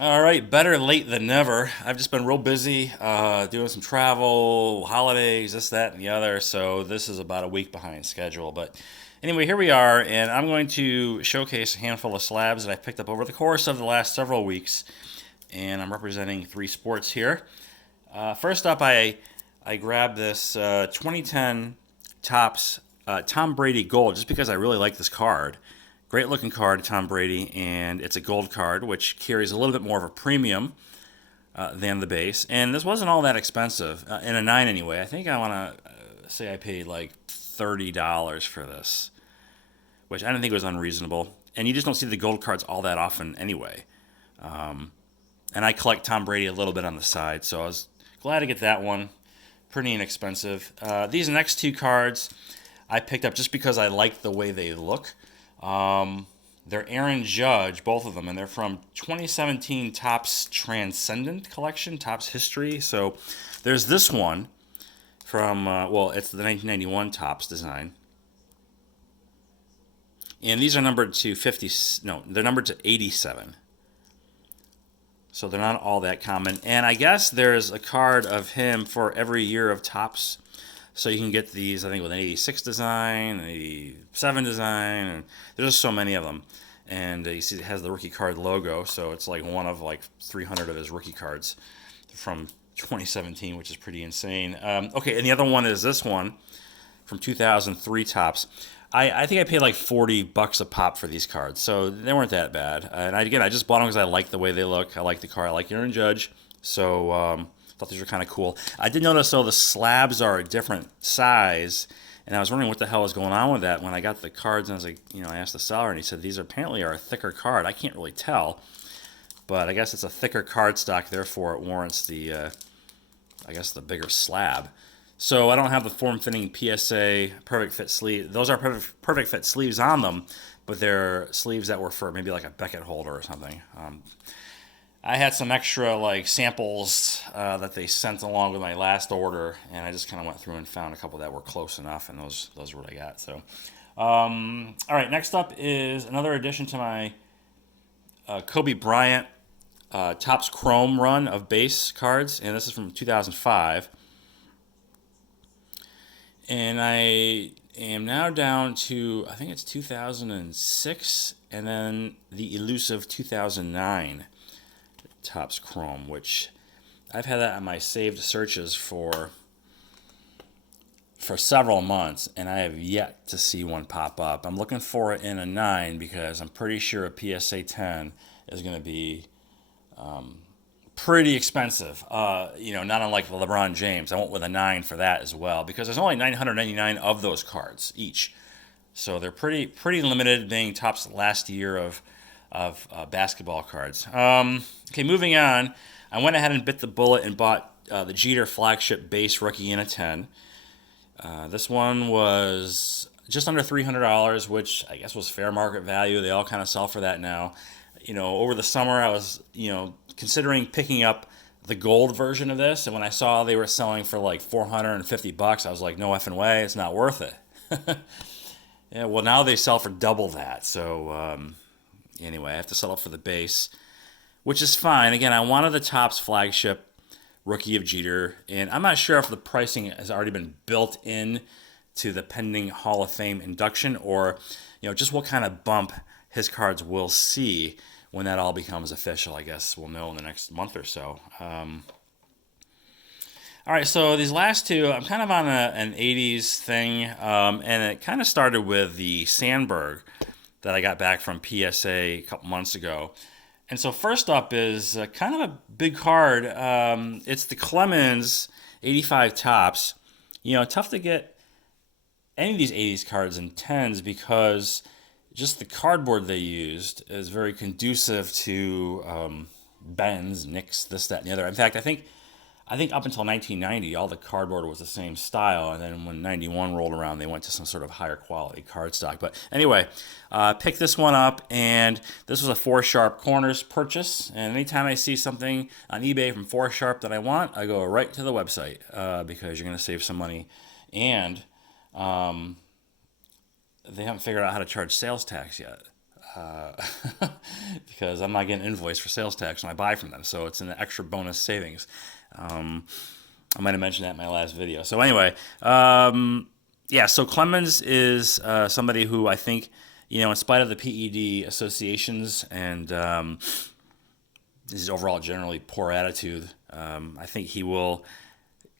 All right, better late than never. I've just been real busy doing some travel, holidays, this, that, and the other. So this is about a week behind schedule. But anyway, here we are, and I'm going to showcase a handful of slabs that I've picked up over the course of the last several weeks. And I'm representing three sports here. First up, I grabbed this 2010 Topps Tom Brady Gold just because I really like this card. Great looking card, Tom Brady, and it's a gold card, which carries a little bit more of a premium than the base. And this wasn't all that expensive, in a 9 anyway. I think I want to say I paid like $30 for this, which I didn't think was unreasonable. And you just don't see the gold cards all that often anyway. And I collect Tom Brady a little bit on the side, so I was glad to get that one. Pretty inexpensive. These next two cards I picked up just because I like the way they look. They're Aaron Judge, both of them, and they're from 2017 Topps Transcendent Collection, Topps History. So there's this one from, it's the 1991 Topps design. And these are numbered to 50, no, they're numbered to 87. So they're not all that common. And I guess there's a card of him for every year of Topps. So you can get these, I think, with an 86 design, an 87 design, and there's just so many of them. And you see it has the rookie card logo, so it's like one of like 300 of his rookie cards from 2017, which is pretty insane. Okay, and the other one is this one from 2003 Topps. I think I paid like $40 a pop for these cards, so they weren't that bad. And again, I just bought them because I like the way they look. I like the card. I like Aaron Judge, so thought these were kind of cool. I did notice though the slabs are a different size, and I was wondering what the hell was going on with that when I got the cards. And I was like, I asked the seller, and he said these apparently are a thicker card. I can't really tell, but I guess it's a thicker card stock, therefore it warrants the, I guess the bigger slab. So I don't have the form-fitting PSA perfect fit sleeve. Those are perfect fit sleeves on them, but they're sleeves that were for maybe like a Beckett holder or something. I had some extra like samples that they sent along with my last order, and I just kind of went through and found a couple that were close enough, and those were what I got. So, all right, next up is another addition to my Kobe Bryant Topps Chrome run of base cards, and this is from 2005. And I am now down to, I think it's 2006, and then the elusive 2009 Topps Chrome, which I've had that on my saved searches for several months, and I have yet to see one pop up. I'm looking for it in a 9 because I'm pretty sure a PSA 10 is going to be pretty expensive. Not unlike LeBron James. I went with a 9 for that as well because there's only 999 of those cards each. So they're pretty limited, being Topps last year of basketball cards. Okay, moving on. I went ahead and bit the bullet and bought the Jeter flagship base rookie in a 10. This one was just under $300, which I guess was fair market value. They all kind of sell for that now. Over the summer I was, considering picking up the gold version of this, and when I saw they were selling for like $450, I was like, no effing way, it's not worth it. Yeah, well now they sell for double that. So anyway, I have to settle for the base, which is fine. Again, I wanted the Topps flagship rookie of Jeter, and I'm not sure if the pricing has already been built in to the pending Hall of Fame induction, or just what kind of bump his cards will see when that all becomes official. I guess we'll know in the next month or so. All right, so these last two, I'm kind of on an 80s thing, and it kind of started with the Sandberg that I got back from PSA a couple months ago. And so first up is kind of a big card. It's the Clemens 85 Topps. Tough to get any of these 80s cards in 10s because just the cardboard they used is very conducive to bends, nicks, this, that, and the other. In fact, I think up until 1990, all the cardboard was the same style, and then when 91 rolled around, they went to some sort of higher quality cardstock. But anyway, picked this one up, and this was a 4-sharp corners purchase. And anytime I see something on eBay from 4-sharp that I want, I go right to the website because you're going to save some money. And they haven't figured out how to charge sales tax yet. because I'm not getting invoiced for sales tax when I buy from them. So it's an extra bonus savings. I might have mentioned that in my last video. So anyway, yeah, so Clemens is somebody who I think, in spite of the PED associations and his overall generally poor attitude, I think he will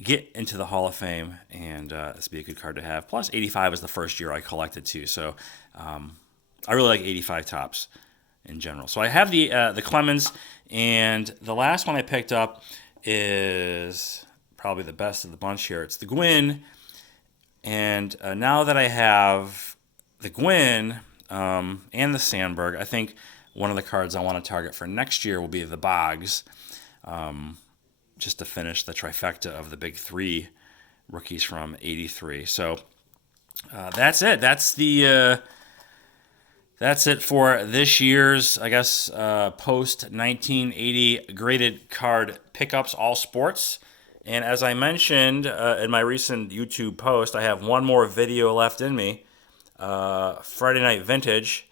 get into the Hall of Fame, and this would be a good card to have. Plus, 85 is the first year I collected too, so I really like 85 tops in general. So I have the Clemens, and the last one I picked up is probably the best of the bunch here. It's the Gwynn, and now that I have the Gwynn and the Sandberg, I think one of the cards I want to target for next year will be the Boggs, just to finish the trifecta of the big three rookies from '83. So that's it. That's it for this year's, I guess, post 1980 graded card pickups, all sports. And as I mentioned in my recent YouTube post, I have one more video left in me. Friday Night Vintage.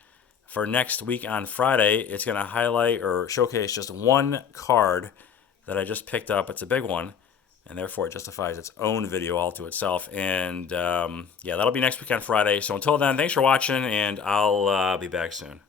For next week on Friday, it's going to highlight or showcase just one card that I just picked up. It's a big one, and therefore it justifies its own video all to itself. And yeah, that'll be next week on Friday. So until then, thanks for watching, and I'll be back soon.